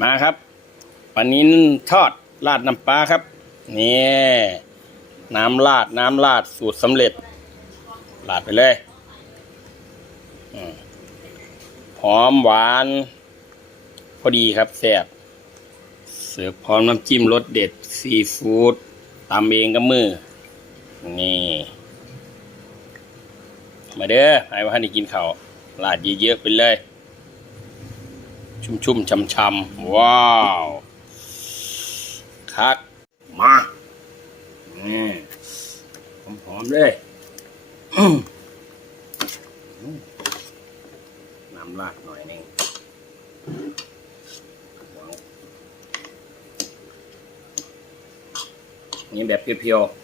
มาครับปลานิ้นทอดราดน้ำปลาครับนี่น้ำราดน้ำราดสูตรสำเร็จราดไปเลยหอมหวาน พอดีครับแซ่บเสิร์ฟพร้อมน้ำจิ้มรสเด็ดซีฟู้ดตำเองกับมือ นี่ มาเด้อใครว่าท่านได้กินเขาวราดเยอะๆไปเลย ชุ่มๆช่ำๆว้าวคักมานี่หอมๆเลยน้ำราดหน่อยนึงนี่แบบเพียวๆ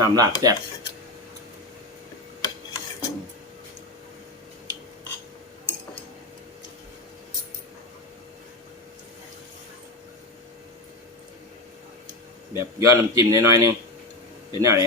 น้ำลาดแซ่บแบบย้อนน้ำจิ้มน้อยๆนึงเป็นแนวไหน